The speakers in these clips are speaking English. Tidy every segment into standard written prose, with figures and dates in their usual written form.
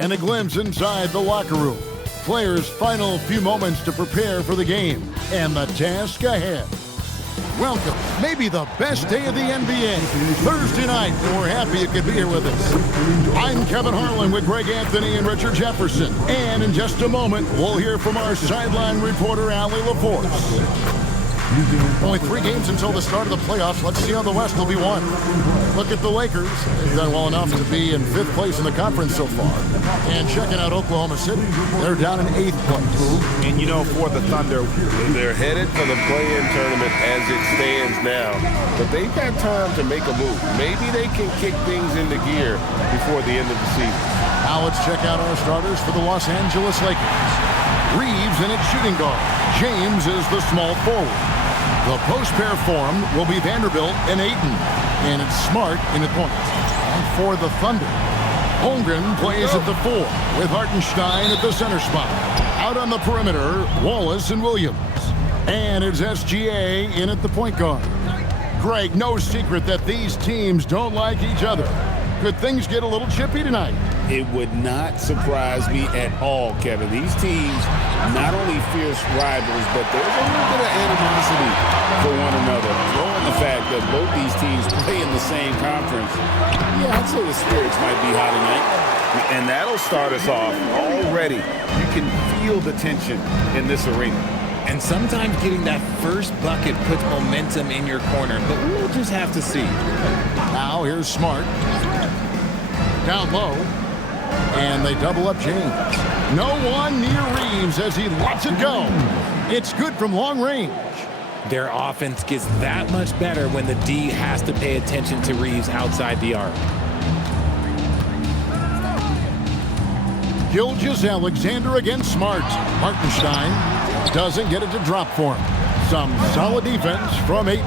and a glimpse inside the locker room. Players' final few moments to prepare for the game and the task ahead. Welcome, maybe the best day of the NBA, Thursday night, and we're happy you could be here with us. I'm Kevin Harlan with Greg Anthony and Richard Jefferson, and in just a moment, we'll hear from our sideline reporter, Allie LaForce. Only 3 games until the start of the playoffs. Let's see how the West will be won. Look at the Lakers. They've done well enough to be in 5th place in the conference so far. And checking out Oklahoma City, they're down in 8th place. And you know, for the Thunder, they're headed for the play-in tournament as it stands now. But they've got time to make a move. Maybe they can kick things into gear before the end of the season. Now let's check out our starters for the Los Angeles Lakers. Reeves in at shooting guard. James is the small forward. The post pair form will be Vanderbilt and Ayton, and it's Smart in at point. And for the Thunder, Holmgren plays at the 4 with Hartenstein at the center spot. Out on the perimeter, Wallace and Williams. And it's SGA in at the point guard. Greg, no secret that these teams don't like each other. Could things get a little chippy tonight? It would not surprise me at all, Kevin. These teams, not only fierce rivals, but there's a little bit of animosity for one another. Knowing the fact that both these teams play in the same conference, yeah, I'd say the spirits might be high tonight. And that'll start us off already. You can feel the tension in this arena. And sometimes getting that first bucket puts momentum in your corner, but we'll just have to see. Now here's Smart. Down low. And they double up James. No one near Reeves as he lets it go. It's good from long range. Their offense gets that much better when the D has to pay attention to Reeves outside the arc. Gilgeous-Alexander against Smart. Hartenstein doesn't get it to drop for him. Some solid defense from Ayton.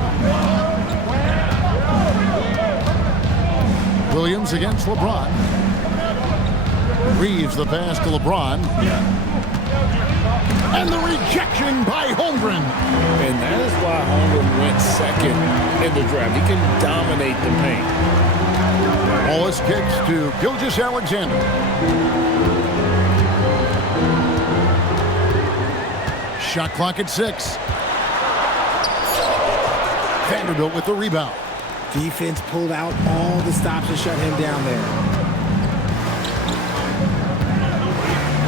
Williams against LeBron. Reeves the pass to LeBron. And the rejection by Holmgren. And that is why Holmgren went second in the draft. He can dominate the paint. Wallace kicks to Gilgeous-Alexander. Shot clock at 6. Vanderbilt with the rebound. Defense pulled out all the stops to shut him down there.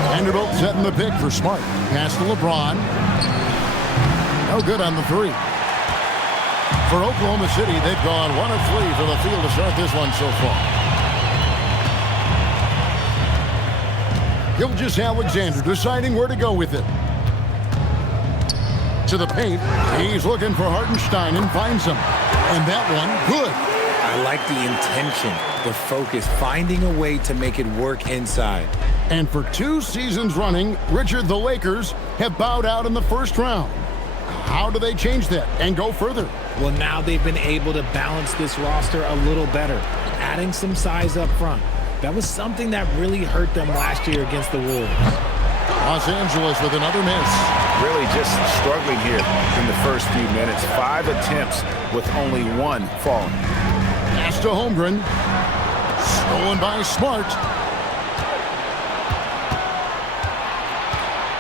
Vanderbilt setting the pick for Smart. Pass to LeBron. No good on the 3. For Oklahoma City, they've gone 1 of 3 from the field to start this one so far. Gilgeous-Alexander deciding where to go with it. To the paint. He's looking for Hartenstein and finds him. And that one, good. I like the intention, the focus, finding a way to make it work inside. And for 2 seasons running, Richard, the Lakers have bowed out in the first round. How do they change that and go further? Well, now they've been able to balance this roster a little better, adding some size up front. That was something that really hurt them last year against the Wolves. Los Angeles with another miss. Really just struggling here in the first few minutes. 5 attempts with only 1 falling. Pass to Holmgren. Stolen by Smart.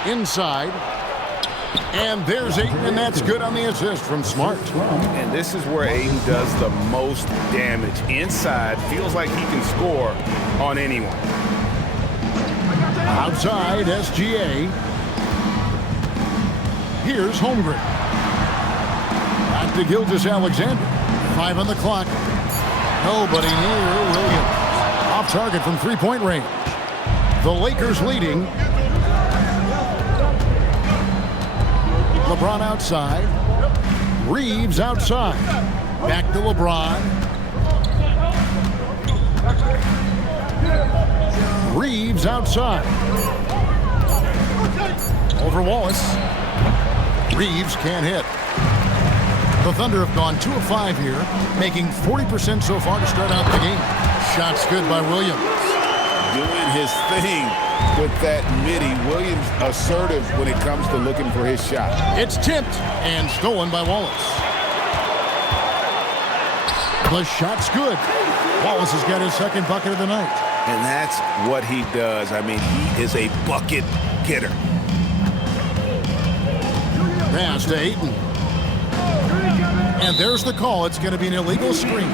Inside. And there's Ayton, and that's good on the assist from Smart. And this is where Ayton does the most damage. Inside, feels like he can score on anyone. Outside, SGA. Here's Holmgren. Back to Gilgeous-Alexander. 5 on the clock. Nobody near Williams. Off target from 3-point range. The Lakers leading. LeBron outside. Reeves outside. Back to LeBron. Reeves outside. Over Wallace. Reeves can't hit. The Thunder have gone 2 of 5 here, making 40% so far to start out the game. Shots good by Williams. Doing his thing with that midi. Williams assertive when it comes to looking for his shot. It's tipped and stolen by Wallace. The shot's good. Wallace has got his second bucket of the night. And that's what he does. I mean, he is a bucket getter. Pass to Ayton. And there's the call. It's going to be an illegal screen.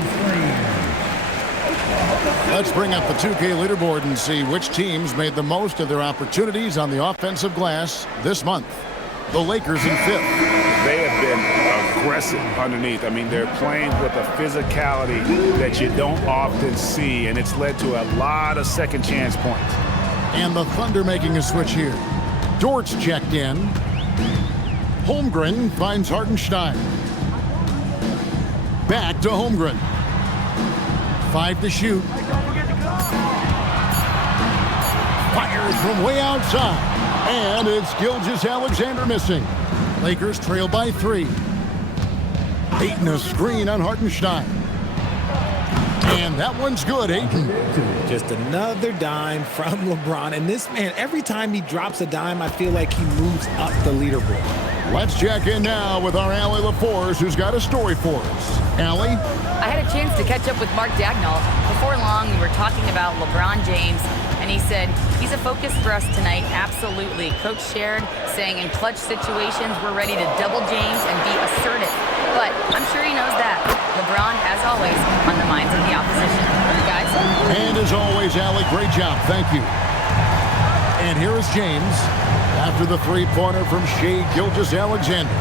Let's bring up the 2K leaderboard and see which teams made the most of their opportunities on the offensive glass this month. The Lakers in 5th. They have been aggressive underneath. I mean, they're playing with a physicality that you don't often see, and it's led to a lot of second chance points. And the Thunder making a switch here. Dort's checked in. Holmgren finds Hartenstein. Back to Holmgren. 5 to shoot. Fires from way outside. And it's Gilgeous-Alexander missing. Lakers trail by 3. Ayton a screen on Hartenstein. And that one's good, Ayton. Just another dime from LeBron. And this man, every time he drops a dime, I feel like he moves up the leaderboard. Let's check in now with our Allie LaForce, who's got a story for us. Allie? I had a chance to catch up with Mark Dagnall. Before long, we were talking about LeBron James, and he said, he's a focus for us tonight, absolutely. Coach shared, saying in clutch situations, we're ready to double James and be assertive. But I'm sure he knows that. LeBron, as always, on the minds of the opposition. Guys? And as always, Allie, great job. Thank you. And here is James after the three-pointer from Shai Gilgeous-Alexander.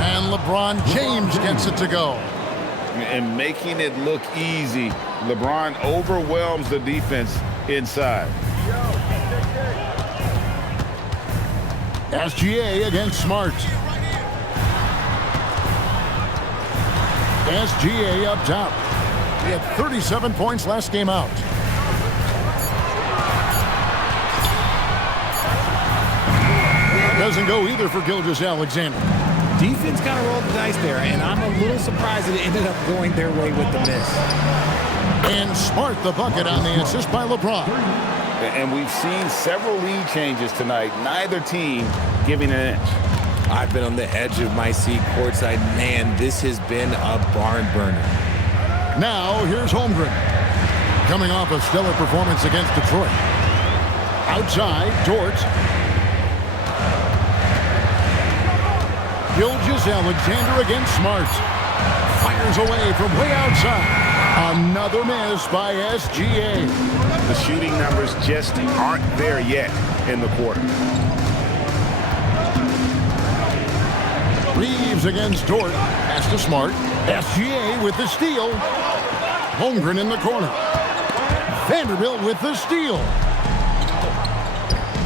And LeBron James gets it to go. And making it look easy, LeBron overwhelms the defense inside. SGA against Smart. SGA up top. He had 37 points last game out. Doesn't go either for Gilgeous-Alexander. Defense kind of rolled the dice there, and I'm a little surprised that it ended up going their way with the miss. And Smart the bucket on the assist by LeBron. And we've seen several lead changes tonight, neither team giving an inch. I've been on the edge of my seat courtside. Man, this has been a barn burner. Now, here's Holmgren. Coming off a stellar performance against Detroit. Outside, Dort. Gilgeous-Alexander against Smart. Fires away from way outside. Another miss by SGA. The shooting numbers just aren't there yet in the quarter. Reeves against Dort. Pass to Smart. SGA with the steal. Holmgren in the corner. Vanderbilt with the steal.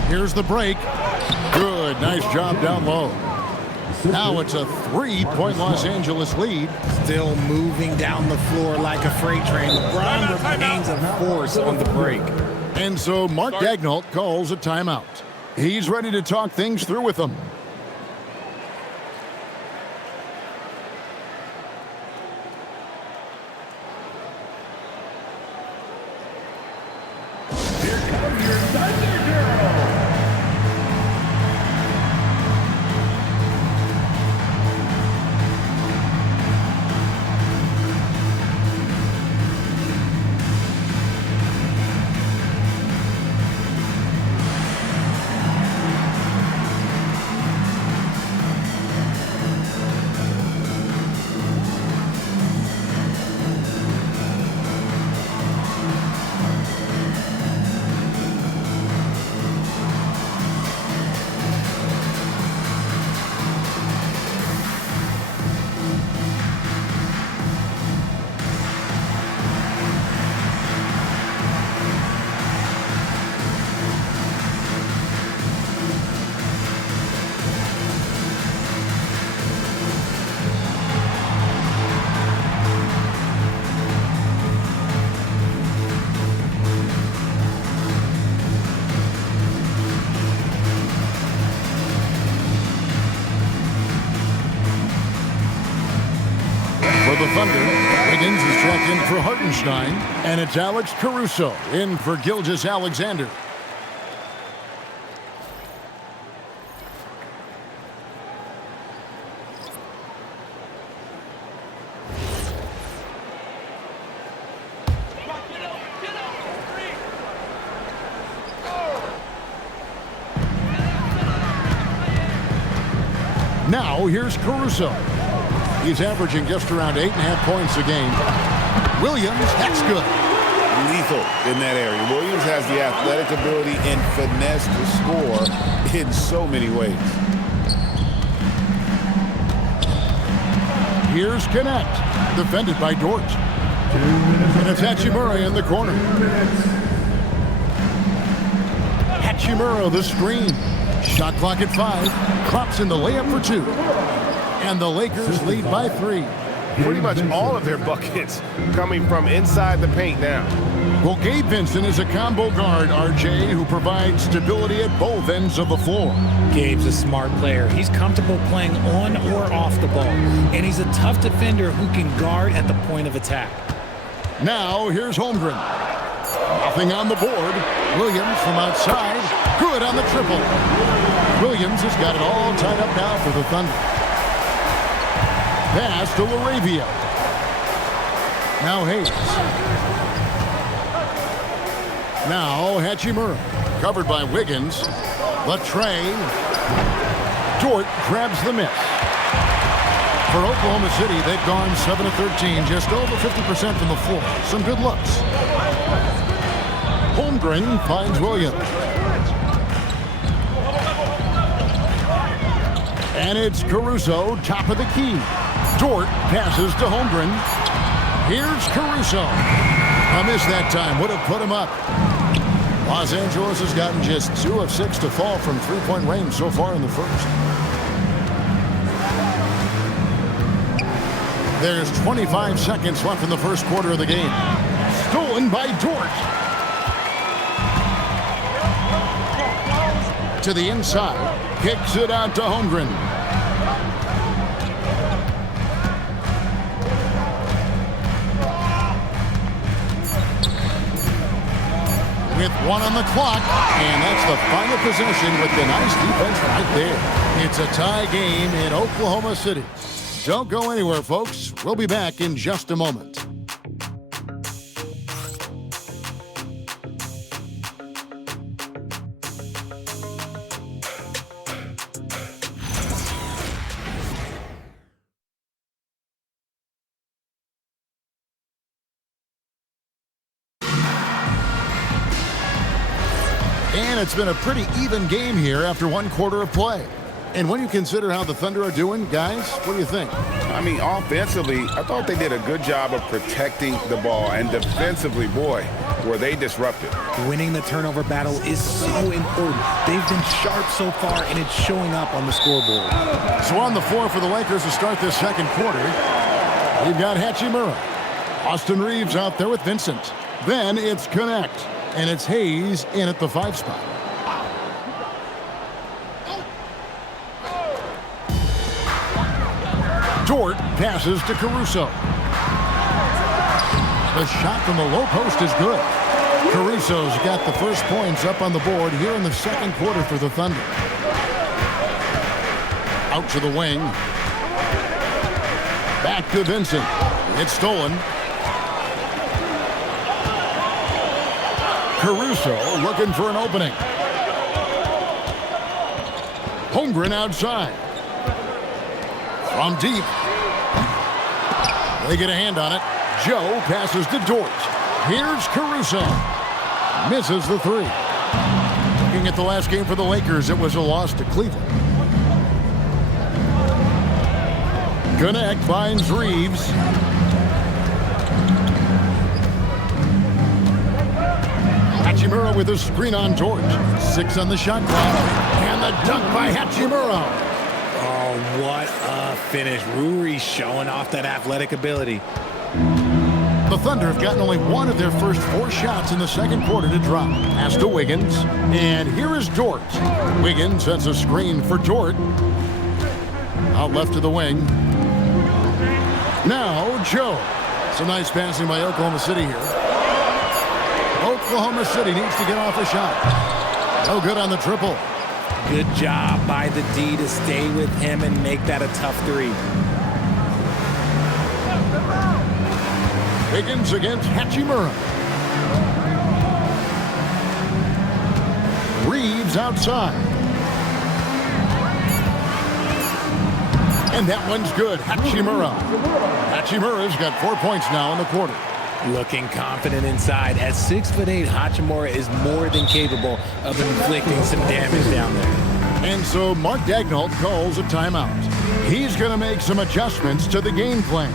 Here's the break. Good. Nice job down low. Now it's a 3-point Los Angeles lead. Still moving down the floor like a freight train. LeBron remains a force on the break. And so Mark Dagnall calls a timeout. He's ready to talk things through with them. Here comes your Thunder Girl. For the Thunder, Wiggins is checked in for Hartenstein, and it's Alex Caruso in for Gilgeous-Alexander. Now here's Caruso. He's averaging just around 8.5 points a game. Williams, that's good. Lethal in that area. Williams has the athletic ability and finesse to score in so many ways. Here's Connect, defended by Dort. And it's Hachimura in the corner. Hachimura, the screen. Shot clock at 5. Drops in the layup for 2. And the Lakers lead by 3. Pretty much all of their buckets coming from inside the paint now. Well, Gabe Vincent is a combo guard, RJ, who provides stability at both ends of the floor. Gabe's a smart player. He's comfortable playing on or off the ball. And he's a tough defender who can guard at the point of attack. Now, here's Holmgren. Nothing on the board. Williams from outside. Good on the triple. Williams has got it all tied up now for the Thunder. Pass to LaRavia. Now Hayes. Now Hachimura. Covered by Wiggins. The tray. Dort grabs the miss. For Oklahoma City, they've gone 7 of 13, just over 50% from the floor. Some good looks. Holmgren finds Williams. And it's Caruso, top of the key. Dort passes to Holmgren. Here's Caruso. A miss that time. Would have put him up. Los Angeles has gotten just 2 of 6 to fall from three-point range so far in the first. There's 25 seconds left in the first quarter of the game. Stolen by Dort. To the inside. Kicks it out to Holmgren. With 1 on the clock, and that's the final possession with the nice defense right there. It's a tie game in Oklahoma City. Don't go anywhere, folks. We'll be back in just a moment. And it's been a pretty even game here after 1 quarter of play. And when you consider how the Thunder are doing, guys, what do you think? I mean, offensively, I thought they did a good job of protecting the ball. And defensively, boy, were they disruptive. Winning the turnover battle is so important. They've been sharp so far, and it's showing up on the scoreboard. So on the floor for the Lakers to start this second quarter, we've got Hachimura. Austin Reeves out there with Vincent. Then it's Connect. And it's Hayes in at the 5 spot. Dort passes to Caruso. The shot from the low post is good. Caruso's got the first points up on the board here in the second quarter for the Thunder. Out to the wing. Back to Vincent. It's stolen. Caruso looking for an opening. Holmgren outside. From deep. They get a hand on it. Joe passes to Dort. Here's Caruso. Misses the 3. Looking at the last game for the Lakers, it was a loss to Cleveland. Connect finds Reeves. Hachimura with a screen on Dort. 6 on the shot clock. And the dunk by Hachimura. Oh, what a finish. Ruri showing off that athletic ability. The Thunder have gotten only 1 of their first 4 shots in the second quarter to drop. Pass to Wiggins. And here is Dort. Wiggins sets a screen for Dort. Out left to the wing. Now Joe. Some nice passing by Oklahoma City here. Oklahoma City needs to get off a shot. No good on the triple. Good job by the D to stay with him and make that a tough 3. Wiggins against Hachimura. Reeves outside. And that one's good. Hachimura. Hachimura's got 4 points now in the quarter. Looking confident inside. At 6'8", Hachimura is more than capable of inflicting some damage down there. And so Mark Daigneault calls a timeout. He's going to make some adjustments to the game plan.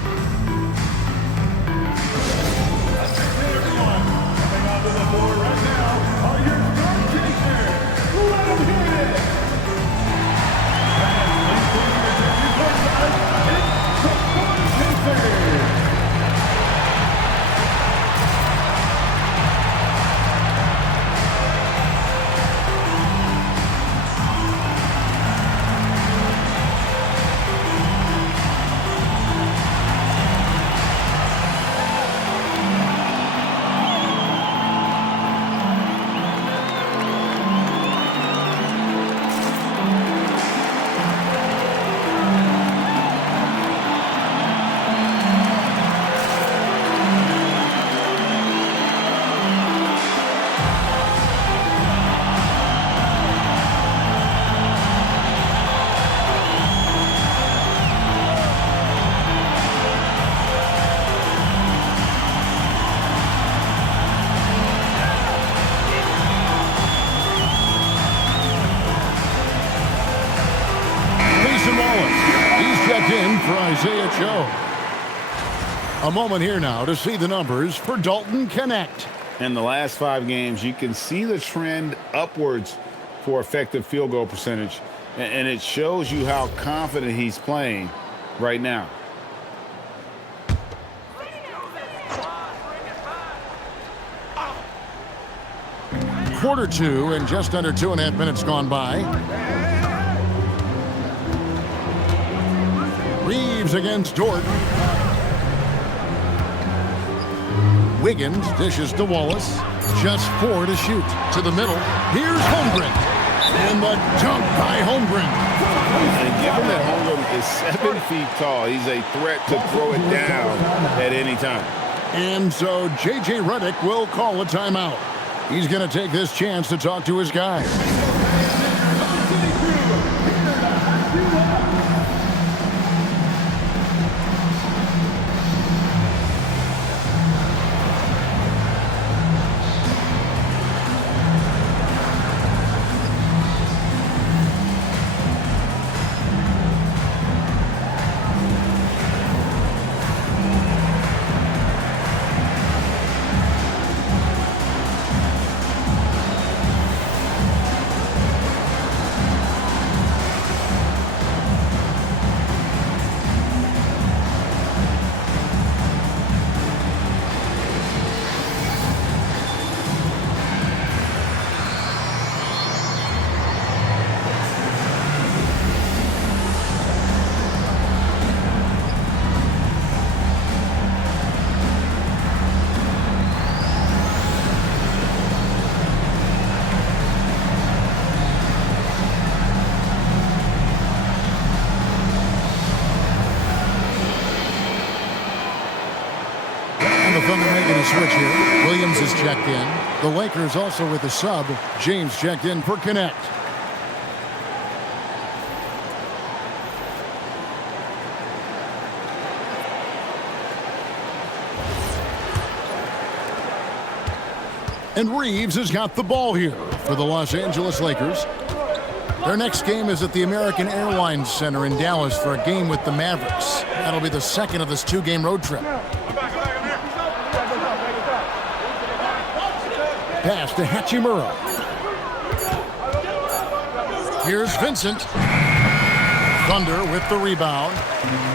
A moment here now to see the numbers for Dalton Connect. In the last 5 games, you can see the trend upwards for effective field goal percentage, and it shows you how confident he's playing right now. Quarter 2 and just under 2.5 minutes gone by. Reeves against Dort. Wiggins dishes to Wallace. Just 4 to shoot. To the middle. Here's Holmgren. And the dunk by Holmgren. And given that Holmgren is 7 feet tall, he's a threat to throw it down at any time. And so J.J. Redick will call a timeout. He's going to take this chance to talk to his guys. Thunder making a switch here. Williams is checked in. The Lakers also with a sub. James checked in for Connect. And Reeves has got the ball here for the Los Angeles Lakers. Their next game is at the American Airlines Center in Dallas for a game with the Mavericks. That'll be the second of this 2-game road trip. Pass to Hachimura. Here's Vincent. Thunder with the rebound.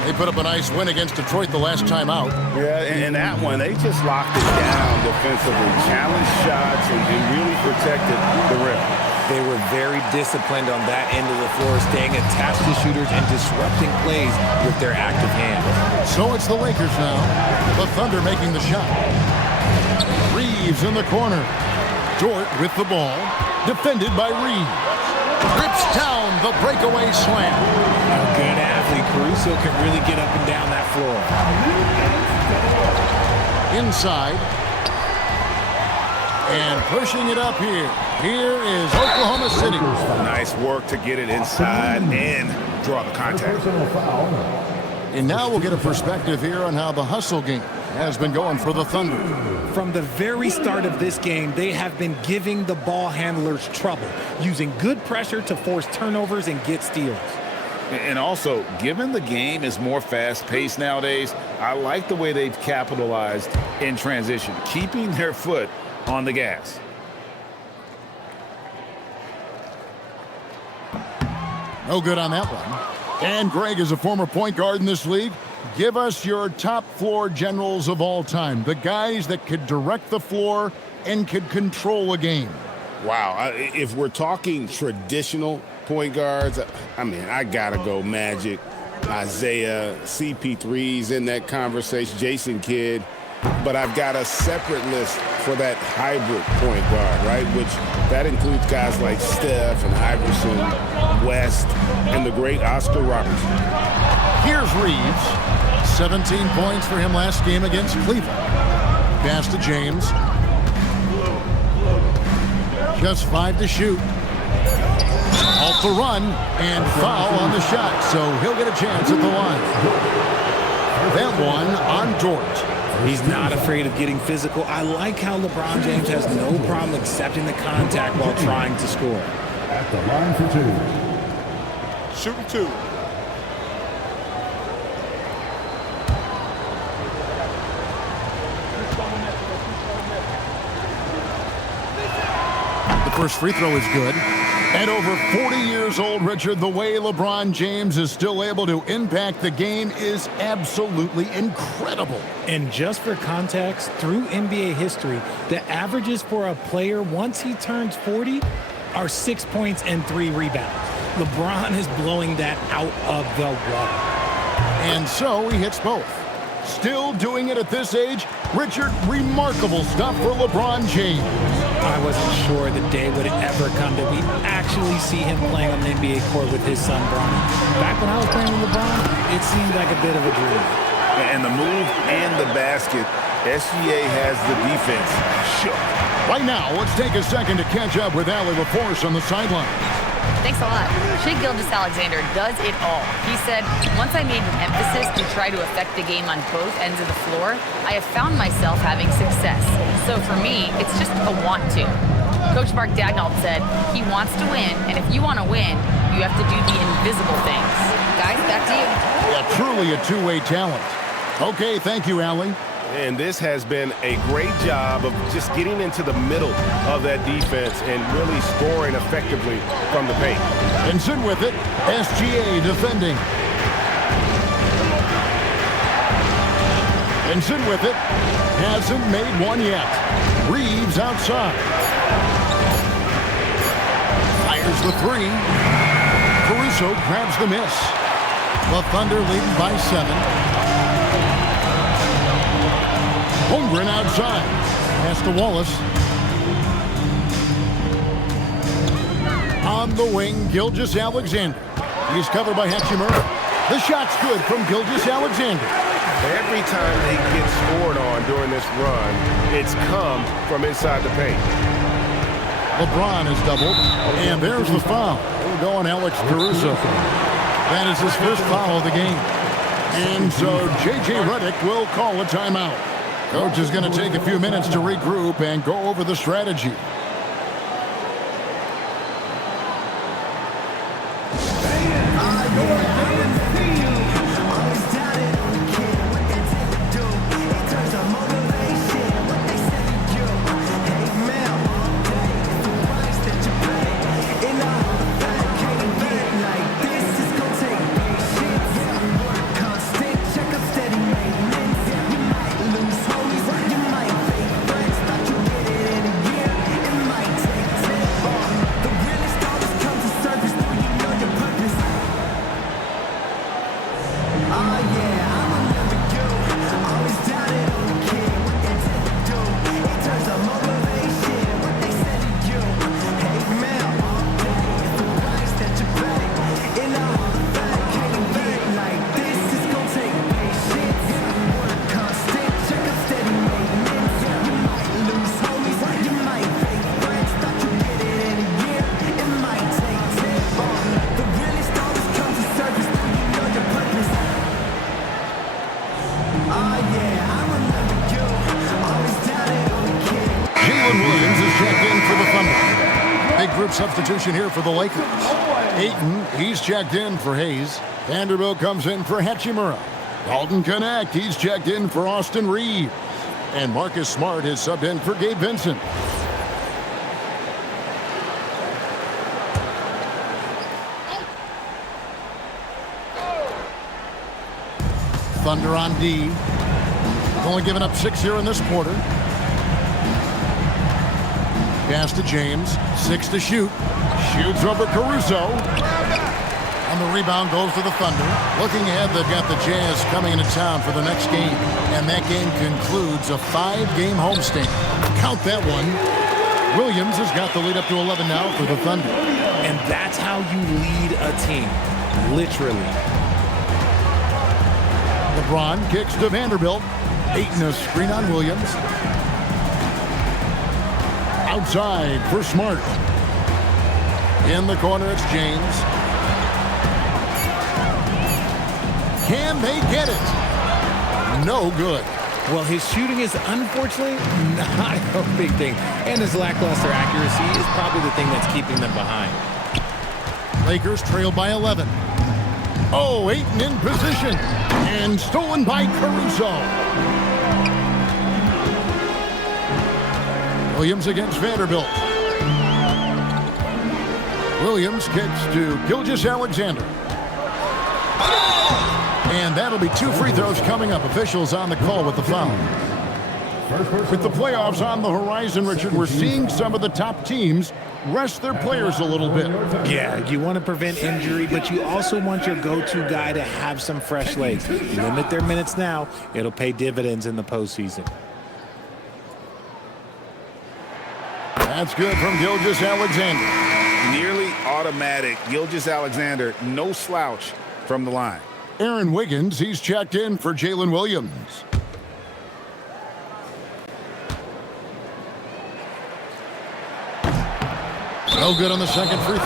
They put up a nice win against Detroit the last time out. Yeah, and that one, they just locked it down defensively. Challenged shots and really protected the rim. They were very disciplined on that end of the floor, staying attached to shooters and disrupting plays with their active hands. So it's the Lakers now. The Thunder making the shot. Reeves in the corner. Dort with the ball. Defended by Reeves. Rips down the breakaway slam. A good athlete. Caruso can really get up and down that floor. Inside. And pushing it up here. Here is Oklahoma City. Nice work to get it inside and draw the contact. Personal foul. And now we'll get a perspective here on how the hustle game has been going for the Thunder. From the very start of this game, they have been giving the ball handlers trouble, using good pressure to force turnovers and get steals. And also, given the game is more fast-paced nowadays, I like the way they've capitalized in transition, keeping their foot on the gas. No good on that one. And Greg is a former point guard in this league. Give us your top floor generals of all time, the guys that could direct the floor and could control a game. Wow, if we're talking traditional point guards, I mean, I gotta go Magic, Isaiah, CP3's in that conversation, Jason Kidd. But I've got a separate list for that hybrid point guard, right? Which that includes guys like Steph and Iverson, West, and the great Oscar Robertson. Here's Reeves. 17 points for him last game against Cleveland. Pass to James. Just 5 to shoot. Off the run and foul on the shot, so he'll get a chance at the line. That one on Dort. He's not afraid of getting physical. I like how LeBron James has no problem accepting the contact while trying to score. At the line for 2. Shooting 2. The first free throw is good. At over 40 years old, Richard, the way LeBron James is still able to impact the game is absolutely incredible. And just for context, through NBA history, the averages for a player once he turns 40 are 6 points and 3 rebounds. LeBron is blowing that out of the water. And so he hits both. Still doing it at this age, Richard, remarkable stuff for LeBron James. I wasn't sure the day would ever come that we'd actually see him playing on the NBA court with his son, Bronny. Back when I was playing with LeBron, it seemed like a bit of a dream. And the move and the basket, SGA has the defense shook. Right now, let's take a second to catch up with Allie LaForce on the sideline. Thanks a lot. Shai Gilgeous-Alexander does it all. He said, once I made an emphasis to try to affect the game on both ends of the floor, I have found myself having success. So for me, it's just a want to. Coach Mark Daigneault said he wants to win, and if you want to win, you have to do the invisible things. Guys, back to you. Yeah, truly a two-way talent. Okay, thank you, Allie. And this has been a great job of just getting into the middle of that defense and really scoring effectively from the paint. Benson with it. SGA defending. Benson with it. Hasn't made one yet. Reeves outside. Fires the 3. Caruso grabs the miss. The Thunder leading by 7. Holmgren outside. Pass to Wallace. On the wing, Gilgeous-Alexander. He's covered by Hachimura. The shot's good from Gilgeous-Alexander. Every time they get scored on during this run, it's come from inside the paint. LeBron is doubled. And there's the foul. We're going Alex Caruso. That is his first foul of the game. And so J.J. Redick will call a timeout. Coach is going to take a few minutes to regroup and go over the strategy. Jalen Williams is checked in for the Thunder. Big group substitution here for the Lakers. Ayton, he's checked in for Hayes. Vanderbilt comes in for Hachimura. Dalton Connect, he's checked in for Austin Reed. And Marcus Smart is subbed in for Gabe Vincent. Thunder on D. Only given up 6 here in this quarter. Pass to James. 6 to shoot. Shoots over Caruso. And the rebound goes to the Thunder. Looking ahead, they've got the Jazz coming into town for the next game. And that game concludes a 5-game homestand. Count that one. Williams has got the lead up to 11 now for the Thunder. And that's how you lead a team. Literally. LeBron kicks to Vanderbilt. Ayton a screen on Williams. Outside for Smart. In the corner, it's James. Can they get it? No good. Well, his shooting is unfortunately not a big thing. And his lackluster accuracy is probably the thing that's keeping them behind. Lakers trail by 11. Oh, Ayton in position. And stolen by Caruso. Williams against Vanderbilt. Williams kicks to Gilgeous-Alexander. And that'll be 2 free throws coming up. Officials on the call with the foul. With the playoffs on the horizon, Richard, we're seeing some of the top teams rest their players a little bit. Yeah, you want to prevent injury, but you also want your go-to guy to have some fresh legs. Limit their minutes now. It'll pay dividends in the postseason. That's good from Gilgeous-Alexander. Nearly automatic. Gilgeous-Alexander, no slouch from the line. Aaron Wiggins, he's checked in for Jalen Williams. No good on the second free throw.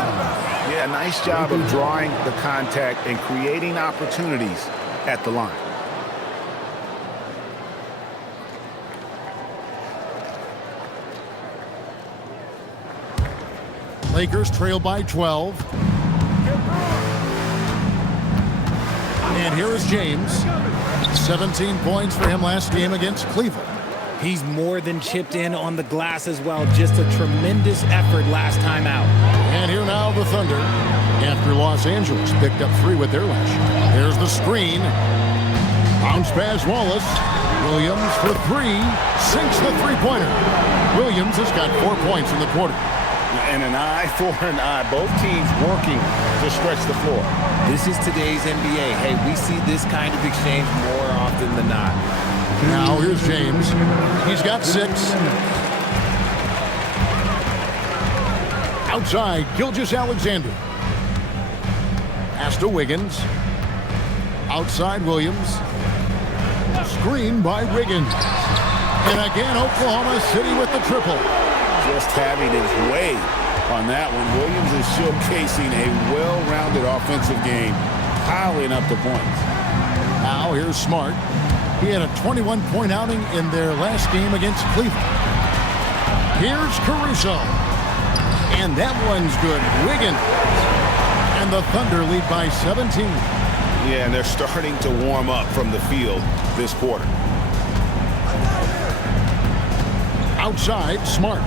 Yeah, nice job of drawing the contact and creating opportunities at the line. Lakers trail by 12. And here is James. 17 points for him last game against Cleveland. He's more than chipped in on the glass as well. Just a tremendous effort last time out. And here now the Thunder. After Los Angeles picked up 3 with their last shot. There's the screen. Bounce pass Wallace. Williams for 3. Sinks the three-pointer. Williams has got 4 points in the quarter. And an eye for an eye. Both teams working to stretch the floor. This is today's NBA. Hey, we see this kind of exchange more often than not. Now here's James. He's got 6. Outside, Gilgeous-Alexander. Pass to Wiggins. Outside, Williams. Screen by Wiggins. And again, Oklahoma City with the triple. Just having his way on that one. Williams is showcasing a well-rounded offensive game, piling up the points. Now here's Smart. He had a 21-point outing in their last game against Cleveland. Here's Caruso. And that one's good. Wiggins. And the Thunder lead by 17. Yeah, and they're starting to warm up from the field this quarter. Outside, Smart.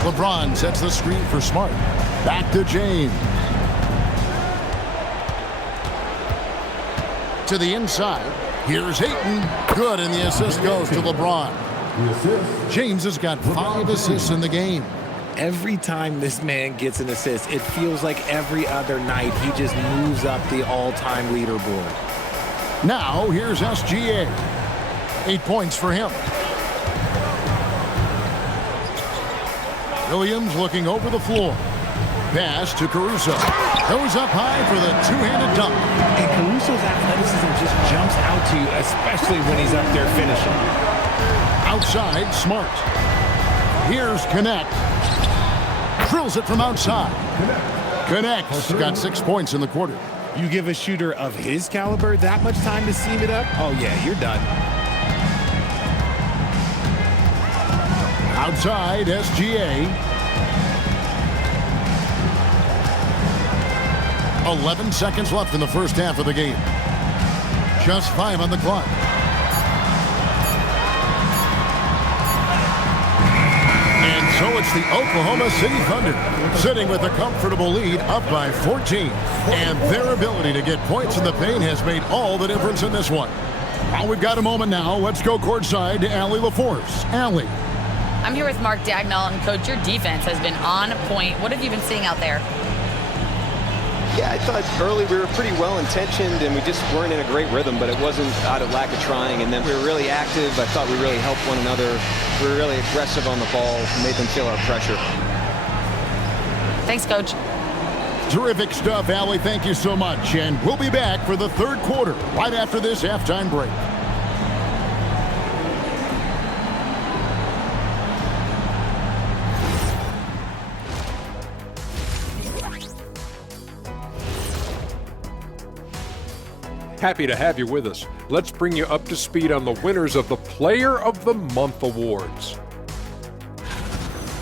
LeBron sets the screen for Smart. Back to James. To the inside. Here's Ayton. Good, and the assist goes to LeBron. James has got 5 assists in the game. Every time this man gets an assist, it feels like every other night he just moves up the all-time leaderboard. Now, here's SGA. 8 points for him. Williams looking over the floor. Pass to Caruso. Goes up high for the two-handed dunk. And Caruso's athleticism just jumps out to you, especially when he's up there finishing. Outside, Smart. Here's Connect. Drills it from outside. Connect's got 6 points in the quarter. You give a shooter of his caliber that much time to seam it up? Oh, yeah, you're done. Outside, SGA. 11 seconds left in the first half of the game. Just 5 on the clock. And so it's the Oklahoma City Thunder sitting with a comfortable lead up by 14. And their ability to get points in the paint has made all the difference in this one. Well, we've got a moment now. Let's go courtside to Allie LaForce. Allie. I'm here with Mark Dagnall, and Coach, your defense has been on point. What have you been seeing out there? Yeah, I thought early we were pretty well-intentioned, and we just weren't in a great rhythm, but it wasn't out of lack of trying. And then we were really active. I thought we really helped one another. We were really aggressive on the ball, made them feel our pressure. Thanks, Coach. Terrific stuff, Allie. Thank you so much. And we'll be back for the third quarter right after this halftime break. Happy to have you with us. Let's bring you up to speed on the winners of the Player of the Month awards.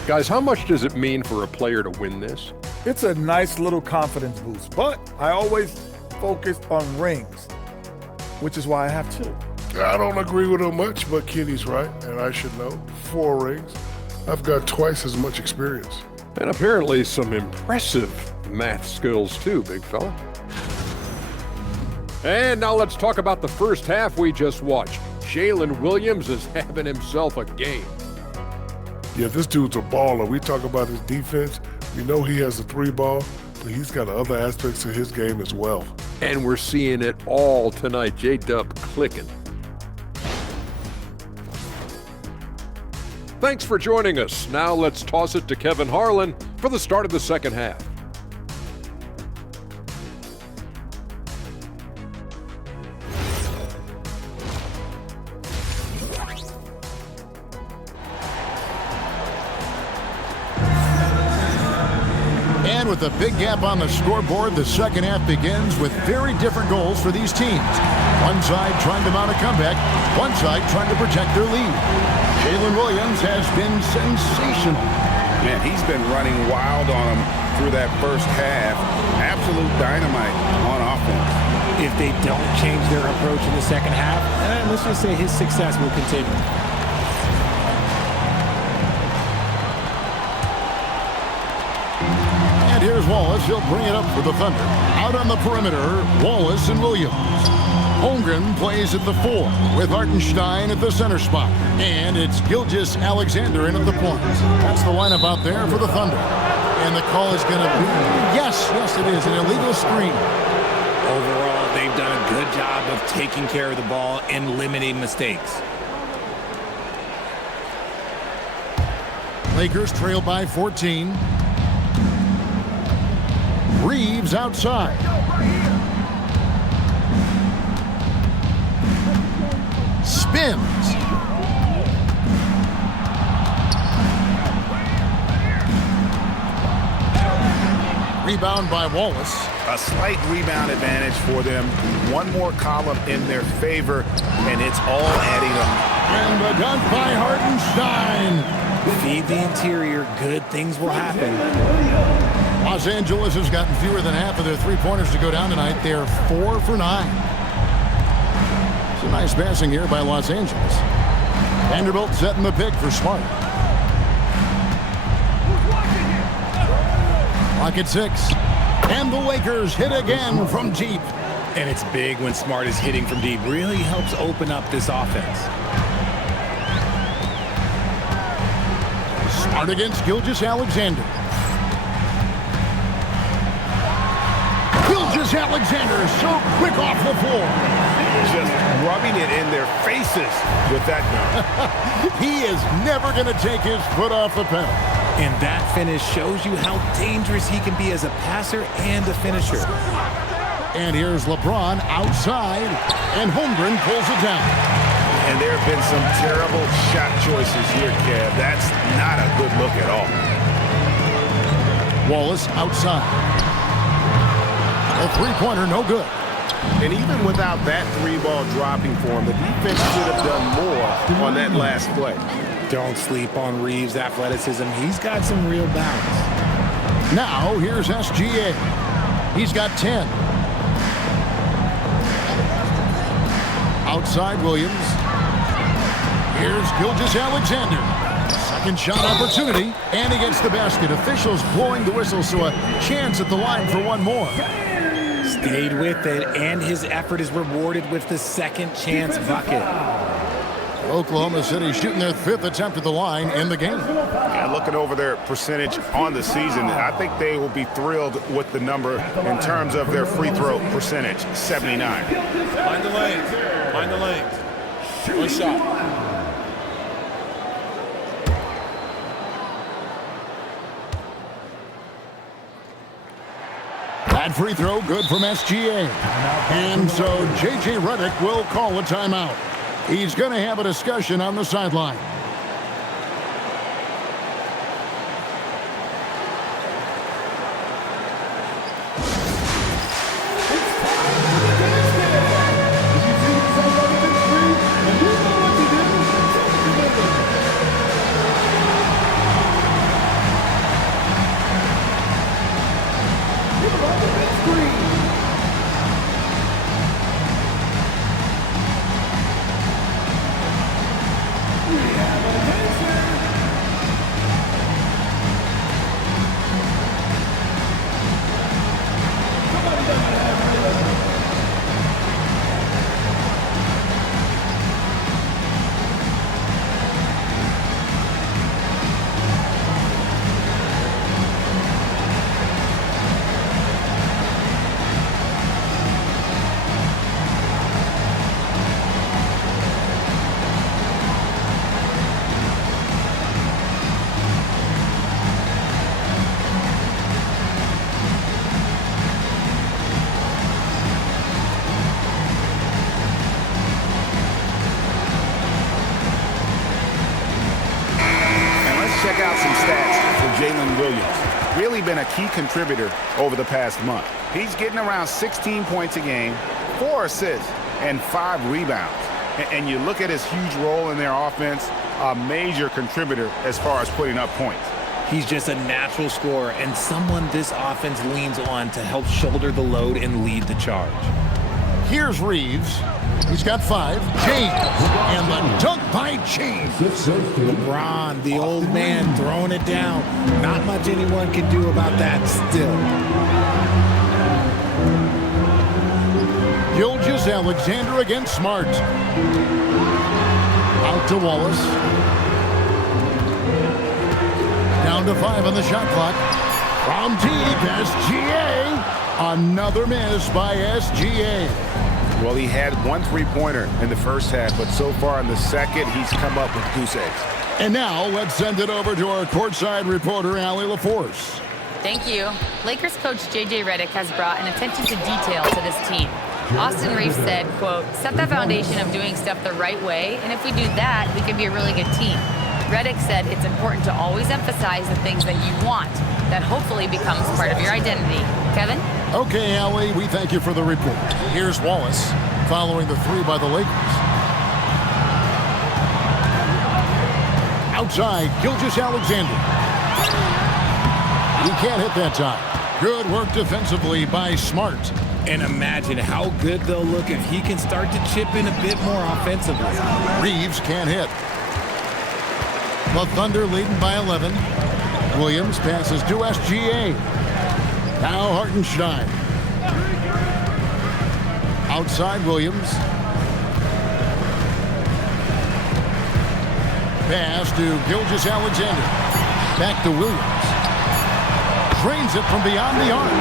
Guys, how much does it mean for a player to win this? It's a nice little confidence boost, but I always focus on rings, which is why I have 2. I don't agree with him much, but Kenny's right, and I should know. 4 rings. I've got twice as much experience. And apparently some impressive math skills too, big fella. And now let's talk about the first half we just watched. Jalen Williams is having himself a game. Yeah, this dude's a baller. We talk about his defense. We know he has a 3-ball, but he's got other aspects to his game as well. And we're seeing it all tonight. J-Dub clicking. Thanks for joining us. Now let's toss it to Kevin Harlan for the start of the second half. And with a big gap on the scoreboard, the second half begins with very different goals for these teams. One side trying to mount a comeback, one side trying to protect their lead. Jalen Williams has been sensational. Man, he's been running wild on him through that first half. Absolute dynamite on offense. If they don't change their approach in the second half, let's just say his success will continue. And here's Wallace. He'll bring it up for the Thunder. Out on the perimeter, Wallace and Williams. Holmgren plays at the 4 with Hartenstein at the center spot. And it's Gilgeous-Alexander in at the point. That's the lineup out there for the Thunder. And the call is going to be, yes, it is, an illegal screen. Overall, they've done a good job of taking care of the ball and limiting mistakes. Lakers trail by 14. Reeves outside. Spins. Rebound by Wallace. A slight rebound advantage for them. One more column in their favor, and it's all adding up. And the dunk by Hartenstein. Feed the interior, good things will happen. Los Angeles has gotten fewer than half of their three-pointers to go down tonight. They're 4 for 9. It's a nice passing here by Los Angeles. Vanderbilt setting the pick for Smart. Clock at 6. And the Lakers hit again from deep. And it's big when Smart is hitting from deep. Really helps open up this offense. Smart against Gilgeous-Alexander. Gilgeous-Alexander so quick off the floor. Just rubbing it in their faces with that gun. He is never going to take his foot off the pedal. And that finish shows you how dangerous he can be as a passer and a finisher. And here's LeBron outside, and Holmgren pulls it down. And there have been some terrible shot choices here, Kev. That's not a good look at all. Wallace outside. A three-pointer, no good. And even without that 3-ball dropping for him, the defense should have done more on that last play. Don't sleep on Reeves' athleticism. He's got some real balance. Now, here's SGA. He's got 10. Outside Williams. Here's Gilgeous-Alexander. Second shot opportunity, and he gets the basket. Officials blowing the whistle, so a chance at the line for one more. Stayed with it, and his effort is rewarded with the second chance bucket. Oklahoma City shooting their 5th attempt at the line in the game. Yeah, looking over their percentage on the season, I think they will be thrilled with the number in terms of their free throw percentage, 79. Find the lanes. Find the lanes. One shot. That free throw good from SGA. And so J.J. Redick will call a timeout. He's going to have a discussion on the sideline. Check out some stats for Jalen Williams. Really been a key contributor over the past month. He's getting around 16 points a game, 4 assists, and 5 rebounds. And you look at his huge role in their offense, a major contributor as far as putting up points. He's just a natural scorer and someone this offense leans on to help shoulder the load and lead the charge. Here's Reeves. He's got 5. James. And the dunk by James. LeBron, the old man, throwing it down. Not much anyone can do about that still. Gilgeous-Alexander against Smart. Out to Wallace. Down to 5 on the shot clock. From deep, SGA. Another miss by SGA. Well, he had 1 3-pointer in the first half, but so far in the second, he's come up with goose eggs. And now let's send it over to our courtside reporter, Allie LaForce. Thank you. Lakers coach J.J. Redick has brought an attention to detail to this team. Austin Reeves said, quote, set the foundation of doing stuff the right way, and if we do that, we can be a really good team. Redick said it's important to always emphasize the things that you want. That hopefully becomes part of your identity. Kevin? Okay, Allie, we thank you for the report. Here's Wallace following the 3 by the Lakers. Outside, Gilgeous-Alexander. He can't hit that time. Good work defensively by Smart. And imagine how good they'll look if he can start to chip in a bit more offensively. Reeves can't hit. The Thunder leading by 11. Williams passes to SGA. Now Hartenstein. Outside Williams. Pass to Gilgeous-Alexander. Back to Williams. Drains it from beyond the arc.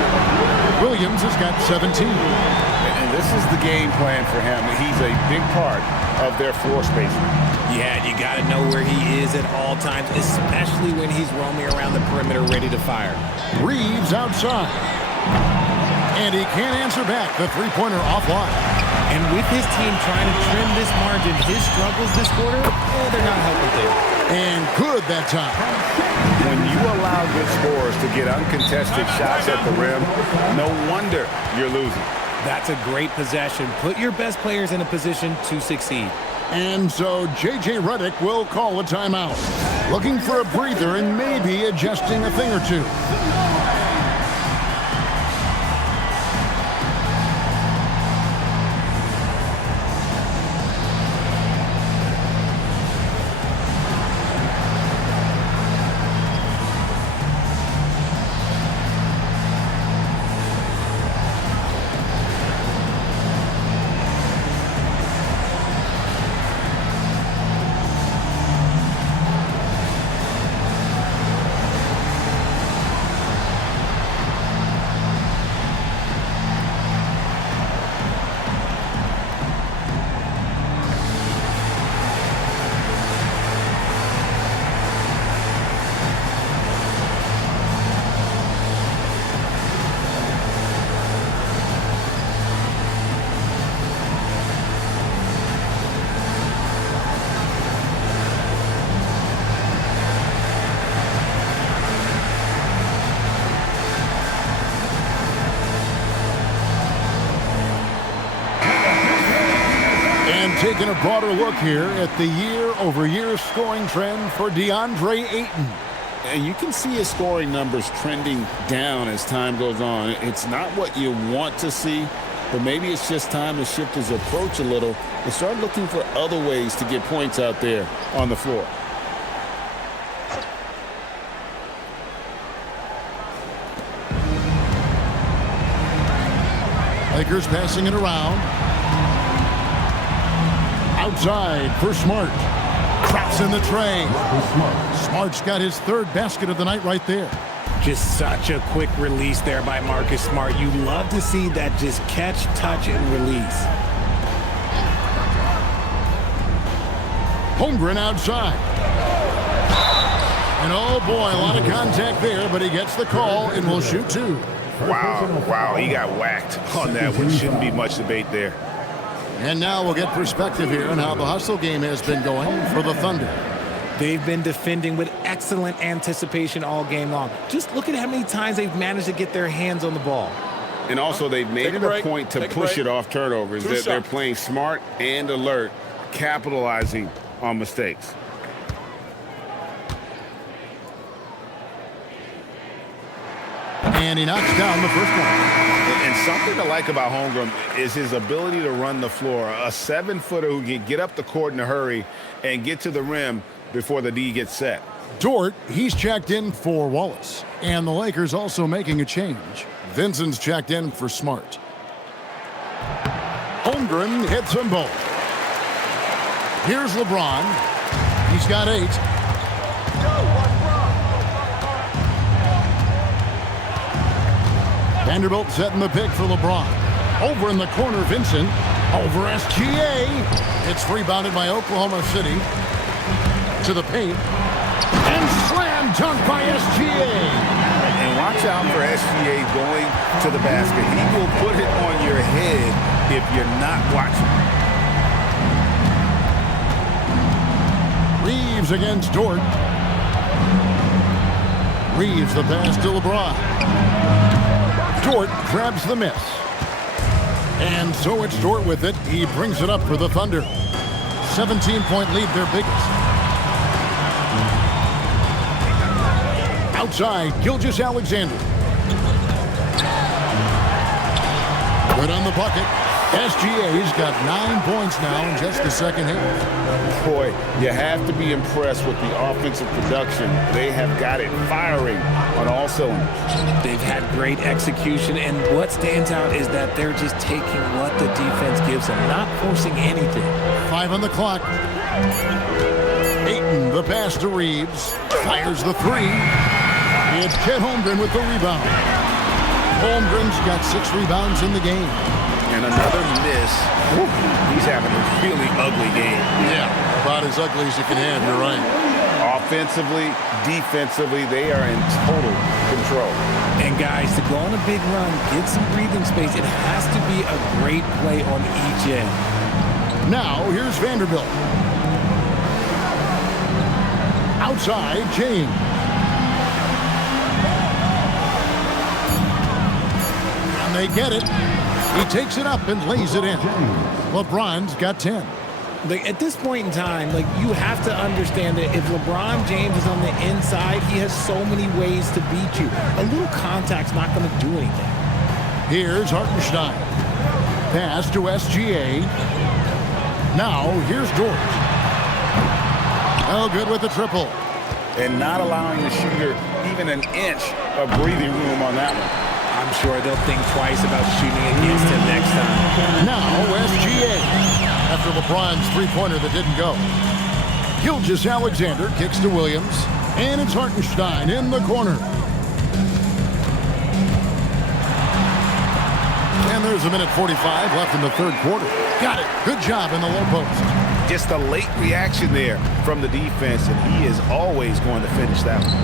Williams has got 17. And this is the game plan for him. He's a big part of their floor spacing. Yeah, you got to know where he is at all times, especially when he's roaming around the perimeter ready to fire. Reeves outside. And he can't answer back. The three-pointer offline. And with his team trying to trim this margin, his struggles this quarter, they're not helping things. And good that time. When you allow good scorers to get uncontested shots at the rim, no wonder you're losing. That's a great possession. Put your best players in a position to succeed. And so J.J. Redick will call a timeout. Looking for a breather and maybe adjusting a thing or two. Taking a broader look here at the year-over-year scoring trend for DeAndre Ayton. And you can see his scoring numbers trending down as time goes on. It's not what you want to see, but maybe it's just time to shift his approach a little and start looking for other ways to get points out there on the floor. Lakers passing it around. Outside for Smart. Cross in the tray. Smart's got his third basket of the night right there. Just such a quick release there by Marcus Smart. You love to see that just catch, touch, and release. Holmgren outside. And oh boy, a lot of contact there, but he gets the call and will shoot two. Wow, he got whacked on that one. Shouldn't be much debate there. And now we'll get perspective here on how the hustle game has been going for the Thunder. They've been defending with excellent anticipation all game long. Just look at how many times they've managed to get their hands on the ball. And also they've made it a point to push it off turnovers. They're playing smart and alert, capitalizing on mistakes. And he knocks down the first one. And something to like about Holmgren is his ability to run the floor. A 7-footer who can get up the court in a hurry and get to the rim before the D gets set. Dort, he's checked in for Wallace. And the Lakers also making a change. Vincent's checked in for Smart. Holmgren hits them both. Here's LeBron. He's got 8. Vanderbilt setting the pick for LeBron. Over in the corner, Vincent. Over SGA. It's rebounded by Oklahoma City. To the paint. And slam dunk by SGA. And watch out for SGA going to the basket. He will put it on your head if you're not watching. Reeves against Dort. Reeves the pass to LeBron. Dort grabs the miss. And so it's Dort with it. He brings it up for the Thunder. 17-point lead, their biggest. Outside, Gilgeous-Alexander. Good on the bucket. SGA's got 9 points now in just the second half. Boy, you have to be impressed with the offensive production. They have got it firing on all cylinders. They've had great execution, and what stands out is that they're just taking what the defense gives them, not forcing anything. 5 on the clock. Ayton, the pass to Reeves. Fires the 3. It's Chet Holmgren with the rebound. Holmgren's got 6 rebounds in the game. And another miss. He's having a really ugly game. Yeah, about as ugly as you can have, you're right. Offensively, defensively, they are in total control. And guys, to go on a big run, get some breathing space, it has to be a great play on each end. Now, here's Vanderbilt. Outside, James. And they get it. He takes it up and lays it in. LeBron's got 10. Like, at this point in time, like, you have to understand that if LeBron James is on the inside, he has so many ways to beat you. A little contact's not going to do anything. Here's Hartenstein. Pass to SGA. Now, here's Dort. Oh, good with the triple. And not allowing the shooter even an inch of breathing room on that one. I'm sure they'll think twice about shooting against him next time. Now, SGA. After LeBron's three-pointer that didn't go. Gilgeous-Alexander kicks to Williams. And it's Hartenstein in the corner. And there's a minute 45 left in the third quarter. Got it. Good job in the low post. Just a late reaction there from the defense, and he is always going to finish that one.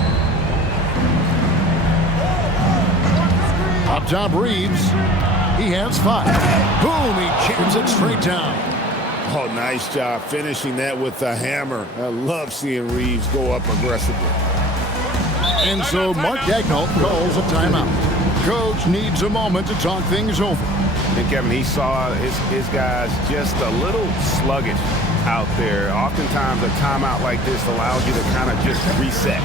Up top, Reeves. He has 5. Boom, he jams it straight down. Oh, nice job finishing that with a hammer. I love seeing Reeves go up aggressively. And so Mark Daigneault calls a timeout. Coach needs a moment to talk things over. And Kevin, he saw his guys just a little sluggish out there. Oftentimes a timeout like this allows you to kind of just reset.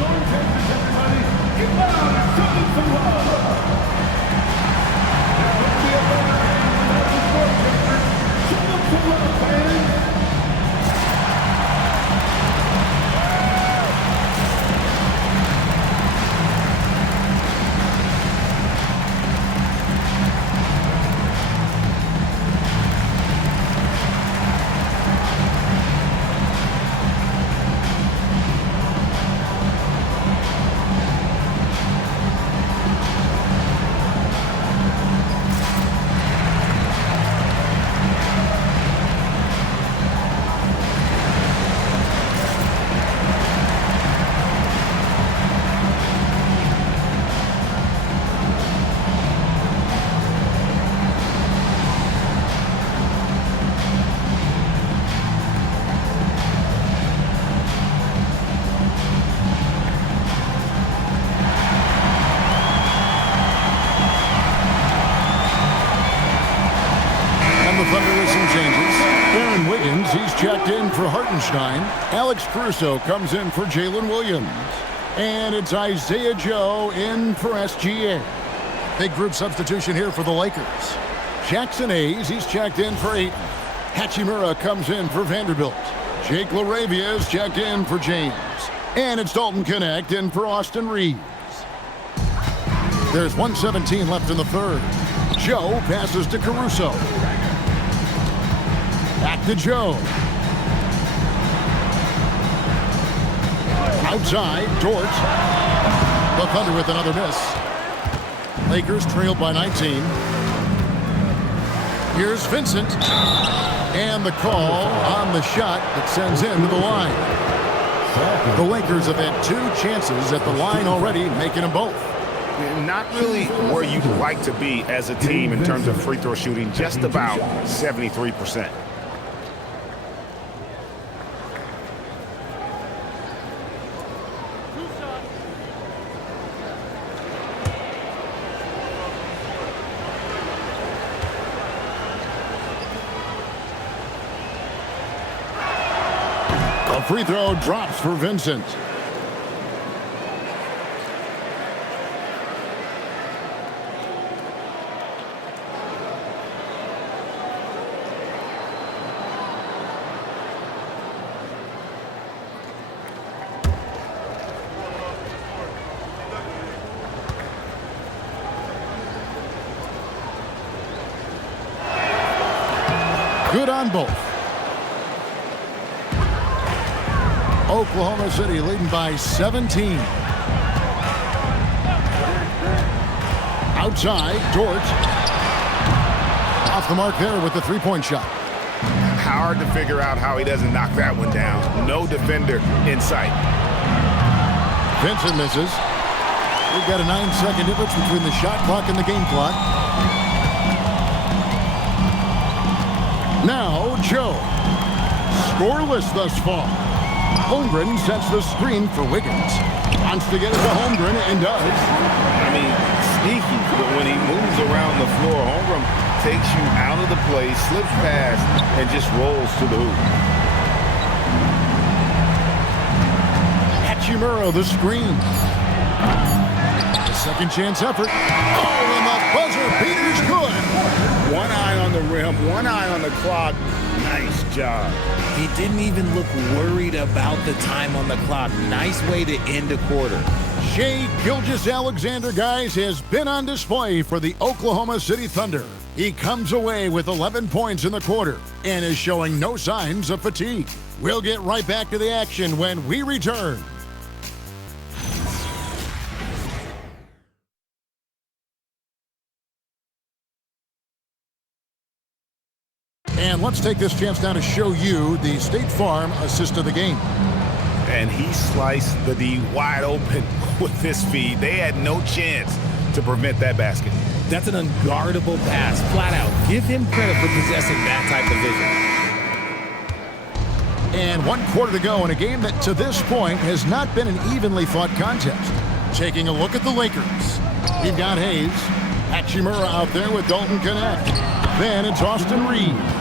He's checked in for Hartenstein. Alex Caruso comes in for Jalen Williams. And it's Isaiah Joe in for SGA. Big group substitution here for the Lakers. Jackson Hayes, he's checked in for Ayton. Hachimura comes in for Vanderbilt. Jake LaRavia is checked in for James. And it's Dalton Connect in for Austin Reeves. There's 1:17 left in the third. Joe passes to Caruso. Back to Joe. Outside, Dort. The Thunder with another miss. Lakers trailed by 19. Here's Vincent. And the call on the shot that sends him to the line. The Lakers have had 2 chances at the line already, making them both. Not really where you'd like to be as a team in terms of free throw shooting, just about 73%. A free throw drops for Vincent. Good on both. Oklahoma City leading by 17. Outside, Dort. Off the mark there with the three-point shot. Hard to figure out how he doesn't knock that one down. No defender in sight. Vincent misses. We've got a 9-second difference between the shot clock and the game clock. Now, Joe. Scoreless thus far. Holmgren sets the screen for Wiggins. Wants to get it to Holmgren and does. I mean, sneaky, but when he moves around the floor, Holmgren takes you out of the play, slips past, and just rolls to the hoop. Hachimura the screen. The second chance effort. Oh, and the buzzer beater's good. One eye on the rim, one eye on the clock. Nice job. He didn't even look worried about the time on the clock. Nice way to end a quarter. Shai Gilgeous-Alexander, guys, has been on display for the Oklahoma City Thunder. He comes away with 11 points in the quarter and is showing no signs of fatigue. We'll get right back to the action when we return. And let's take this chance now to show you the State Farm assist of the game. And he sliced the D wide open with this feed. They had no chance to prevent that basket. That's an unguardable pass, flat out. Give him credit for possessing that type of vision. And 1 quarter to go in a game that to this point has not been an evenly fought contest. Taking a look at the Lakers. We've got Hayes, Hachimura out there with Dalton Connect. Then it's Austin Reeves.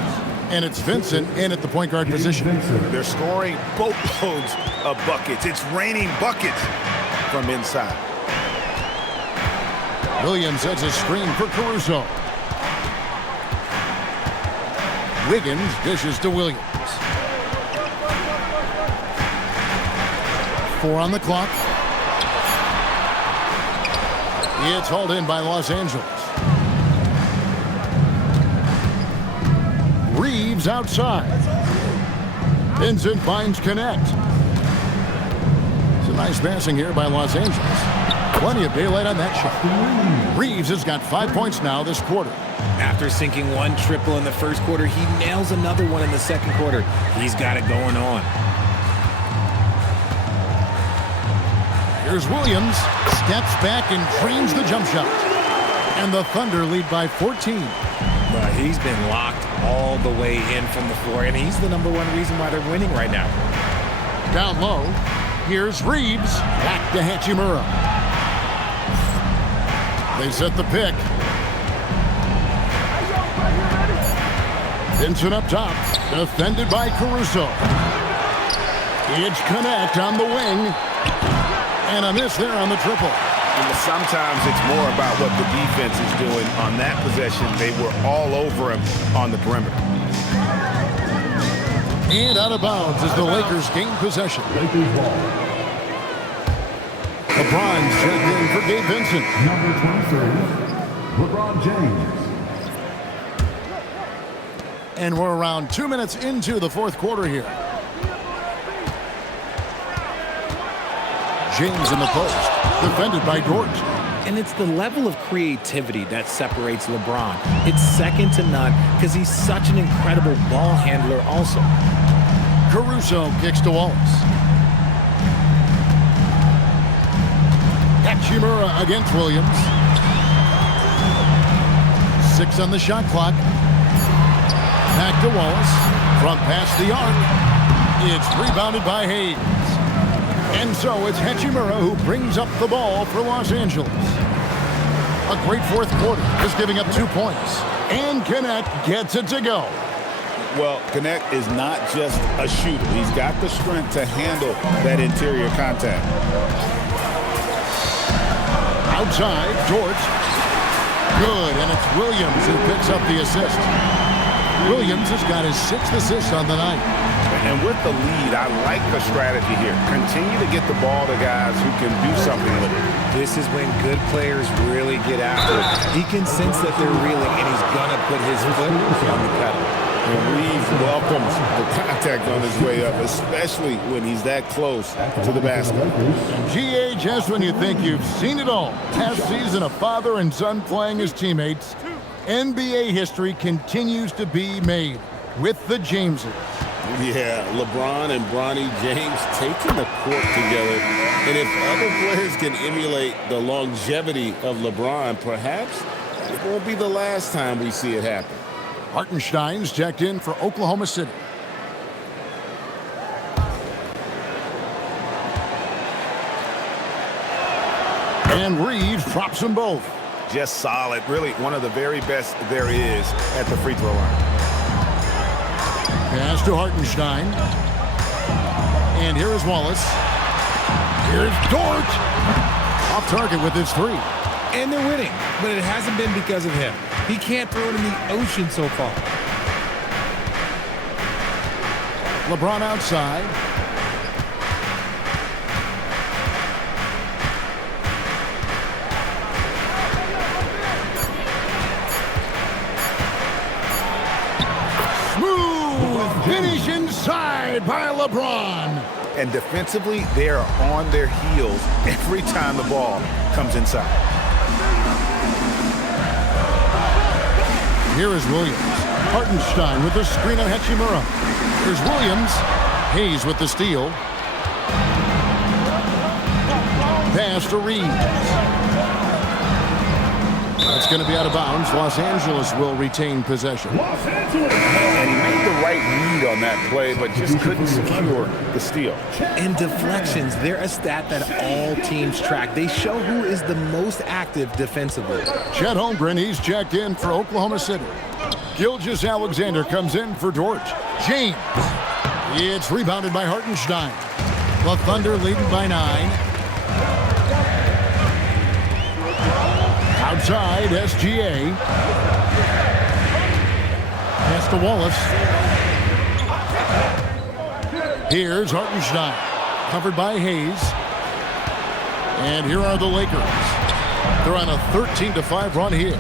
And it's Vincent in at the point guard position. They're scoring boatloads of buckets. It's raining buckets from inside. Williams sets a screen for Caruso. Wiggins dishes to Williams. 4 on the clock. It's hauled in by Los Angeles. Reeves outside. Vincent finds Connect. It's a nice passing here by Los Angeles. Plenty of daylight on that shot. Reeves has got 5 points now this quarter. After sinking 1 triple in the first quarter, he nails another one in the second quarter. He's got it going on. Here's Williams. Steps back and drains the jump shot. And the Thunder lead by 14. But he's been locked all the way in from the floor, and he's the #1 reason why they're winning right now. Down low, here's Reeves. Back to Hachimura. They set the pick. Vincent up top, defended by Caruso. It's Connect on the wing. And a miss there on the triple. Sometimes it's more about what the defense is doing. On that possession, they were all over him on the perimeter. And out of bounds as the Lakers gain possession. LeBron's checked in for Gabe Vincent. Number 23, LeBron James. And we're around 2 minutes into the fourth quarter here. James in the post, defended by Dort. And it's the level of creativity that separates LeBron. It's second to none because he's such an incredible ball handler also. Caruso kicks to Wallace. Hachimura against Williams. 6 on the shot clock. Back to Wallace. From past the arc. It's rebounded by Hayes. And so it's Hachimura who brings up the ball for Los Angeles. A great fourth quarter, just giving up 2 points. And Connect gets it to go. Well, Connect is not just a shooter. He's got the strength to handle that interior contact. Outside, Dort. Good, and it's Williams who picks up the assist. Williams has got his 6th assist on the night. And with the lead, I like the strategy here. Continue to get the ball to guys who can do something with it. This is when good players really get after it. He can sense that they're reeling, and he's going to put his foot on the pedal. And Reeves welcomes the contact on his way up, especially when he's that close to the basket. GA, just when you think you've seen it all. Past season, a father and son playing as teammates. NBA history continues to be made with the Jameses. Yeah, LeBron and Bronny James taking the court together. And if other players can emulate the longevity of LeBron, perhaps it won't be the last time we see it happen. Hartenstein's checked in for Oklahoma City. And Reeves drops them both. Just solid. Really one of the very best there is at the free throw line. Pass to Hartenstein. And here is Wallace. Here's Dort. Off target with his three. And they're winning, but it hasn't been because of him. He can't throw it in the ocean so far. LeBron outside. Smooth finish inside by LeBron. And defensively, they are on their heels every time the ball comes inside. Here is Williams. Hartenstein with the screen on Hachimura. Here's Williams. Hayes with the steal. Pass to Reeves. That's going to be out of bounds. Los Angeles will retain possession. And he made the right read on that play, but just couldn't secure the steal. And deflections, they're a stat that all teams track. They show who is the most active defensively. Chet Holmgren, he's checked in for Oklahoma City. Gilgeous-Alexander comes in for Dort. James. It's rebounded by Hartenstein. The Thunder leading by 9. Outside, SGA. Pass to Wallace. Here's Hartenstein. Covered by Hayes. And here are the Lakers. They're on a 13-5 run here.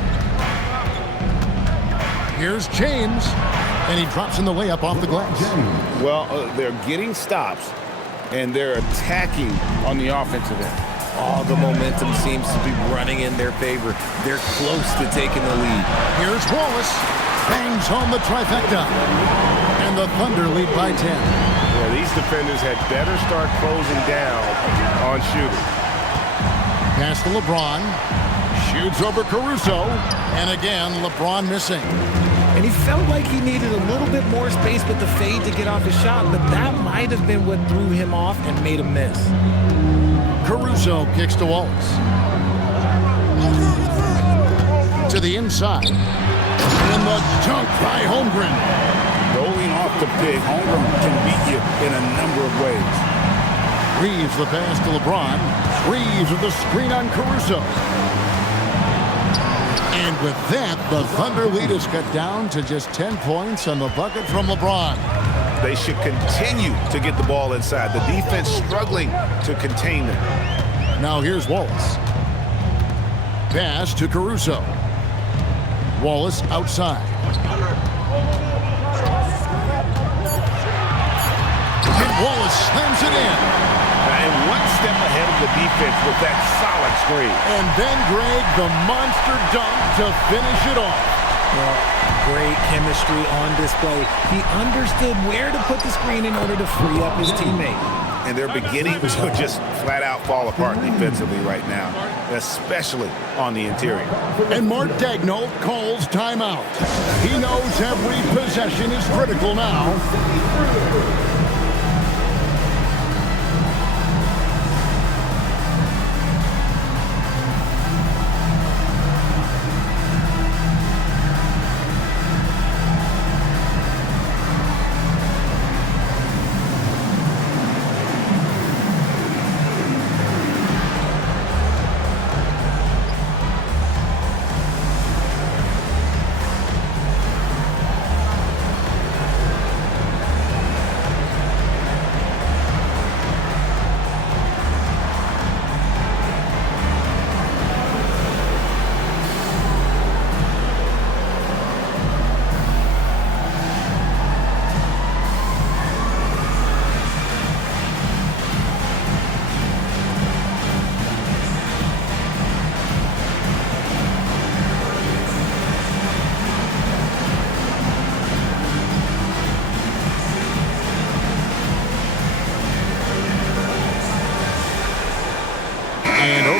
Here's James. And he drops in the layup off the glass. Well, they're getting stops, and they're attacking on the offensive end. All the momentum seems to be running in their favor. They're close to taking the lead. Here's Wallace. Bangs home the trifecta. And the Thunder lead by 10. Yeah, these defenders had better start closing down on shooting. Pass to LeBron. Shoots over Caruso. And again, LeBron missing. And he felt like he needed a little bit more space with the fade to get off his shot, but that might have been what threw him off and made him miss. Caruso kicks to Wallace. To the inside. And the dunk by Holmgren. Rolling off the pick, Holmgren can beat you in a number of ways. Reeves the pass to LeBron. Reeves with the screen on Caruso. And with that, the Thunder lead is cut down to just 10 points on the bucket from LeBron. They should continue to get the ball inside. The defense struggling to contain them. Now here's Wallace. Pass to Caruso. Wallace outside. And Wallace slams it in. And one step ahead of the defense with that solid screen. And then Greg, the monster dunk to finish it off. Well, great chemistry on display. He understood where to put the screen in order to free up his teammate. And they're beginning to just flat out fall apart defensively right now, especially on the interior. And Mark Daigneault calls timeout. He knows every possession is critical now.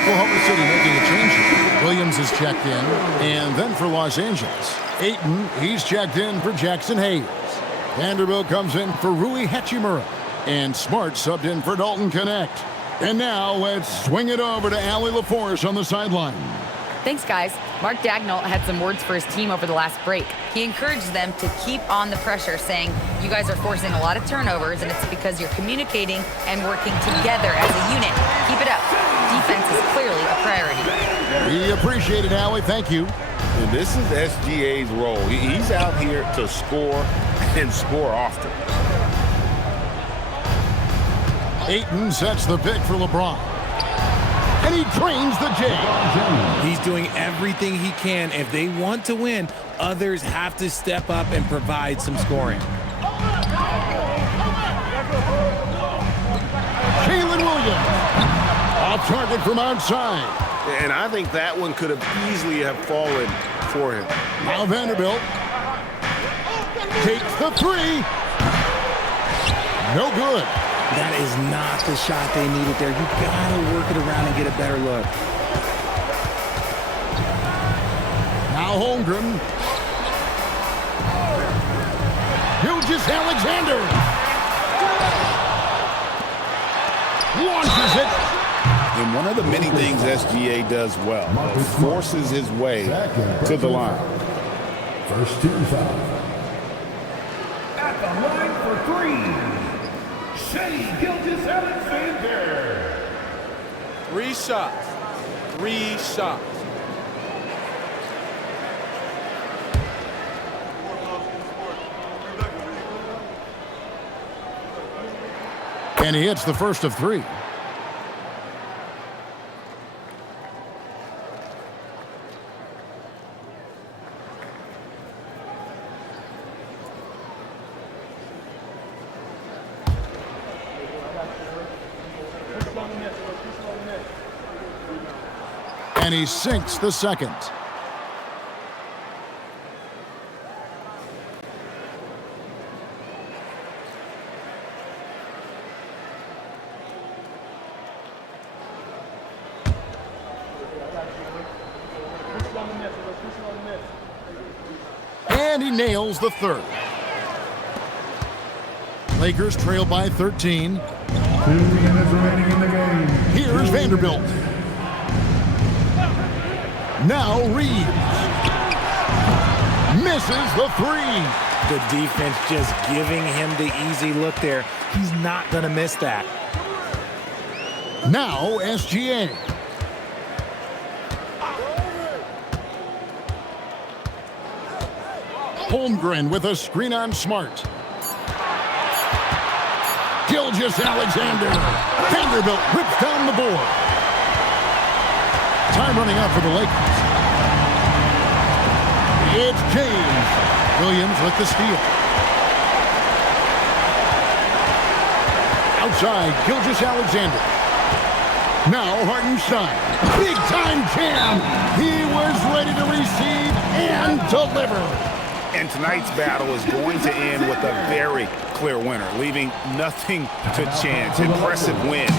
Oklahoma City making a change. Williams is checked in. And then for Los Angeles, Ayton, he's checked in for Jackson Hayes. Vanderbilt comes in for Rui Hachimura. And Smart subbed in for Dalton Connect. And now let's swing it over to Allie LaForce on the sideline. Thanks, guys. Mark Daigneault had some words for his team over the last break. He encouraged them to keep on the pressure, saying, you guys are forcing a lot of turnovers, and it's because you're communicating and working together as a unit. Keep it up. Defense is clearly a priority. We appreciate it, Allie. Thank you. And this is SGA's role. He's out here to score and score often. Ayton sets the pick for LeBron. And he trains the J. He's doing everything he can. If they want to win, others have to step up and provide some scoring. Jaylen Williams. Off target from outside. And I think that one could have easily have fallen for him. Now Vanderbilt takes the three. No good. That is not the shot they needed there. You gotta work it around and get a better look. Now Holmgren. Gilgeous-Alexander. Launches it. And one of the many things SGA does well, forces his way to the line. First team foul. At the line for three, Gilgeous-Alexander. 3 shots. 3 shots. And he hits the first of 3. And he sinks the second. And he nails the third. Lakers trail by 13. 2 minutes remaining in the game. Here's Vanderbilt. Now Reeves. Misses the three. The defense just giving him the easy look there. He's not going to miss that. Now SGA. Holmgren with a screen on Smart. Gilgeous-Alexander. Vanderbilt rips down the board. Time running out for the Lakers. It's James. Williams with the steal. Outside, Gilgeous-Alexander. Now Hartenstein. Big time jam. He was ready to receive and deliver. And tonight's battle is going to end with a very clear winner, leaving nothing to chance. Impressive win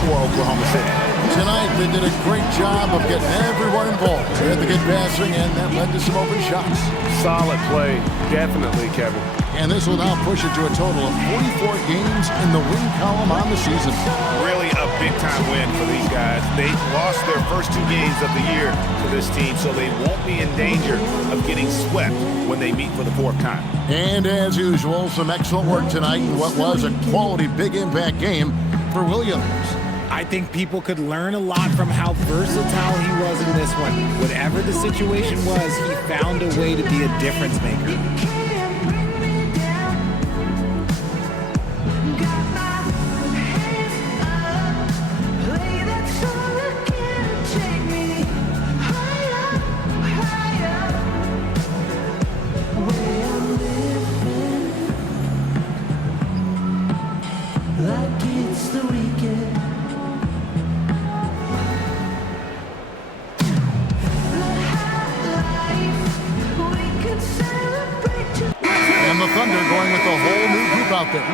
for Oklahoma City. Tonight, they did a great job of getting everyone involved. They had the good passing, and that led to some open shots. Solid play, definitely, Kevin. And this will now push it to a total of 44 games in the win column on the season. Really a big-time win for these guys. They lost their first 2 games of the year to this team, so they won't be in danger of getting swept when they meet for the 4th time. And as usual, some excellent work tonight in what was a quality big impact game for Williams. I think people could learn a lot from how versatile he was in this one. Whatever the situation was, he found a way to be a difference maker. And the Thunder going with a whole new group out there.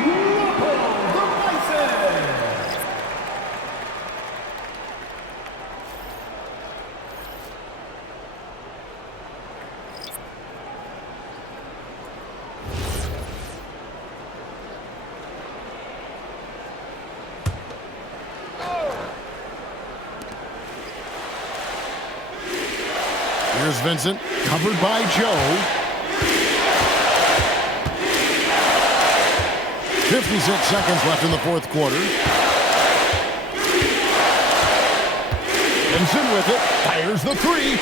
Here's Vincent, covered by Joe. 56 seconds left in the fourth quarter. Vincent with it, fires the three.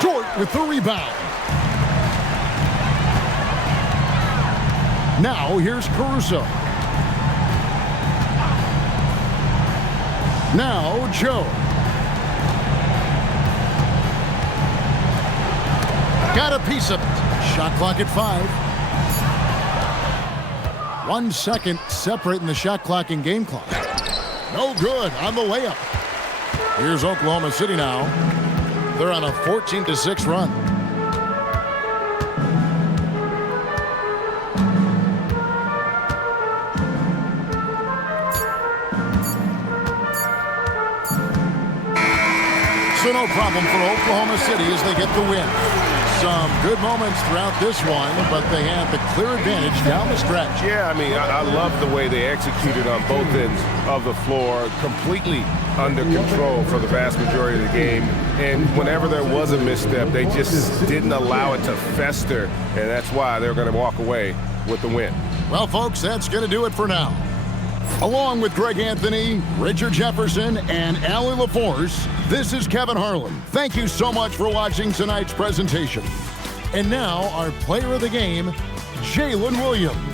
Dort with the rebound. Now here's Caruso. Now Joe. Got a piece of it. Shot clock at 5. 1 second separating the shot clock and game clock. No good on the layup. Here's Oklahoma City now. They're on a 14-6 run. So no problem for Oklahoma City as they get the win. Some good moments throughout this one, but they have the clear advantage down the stretch. Yeah, I mean, I love the way they executed on both ends of the floor, completely under control for the vast majority of the game. And whenever there was a misstep, they just didn't allow it to fester, and that's why they're going to walk away with the win. Well, folks, that's going to do it for now. Along with Greg Anthony, Richard Jefferson, and Allie LaForce, this is Kevin Harlan. Thank you so much for watching tonight's presentation. And now, our player of the game, Jalen Williams.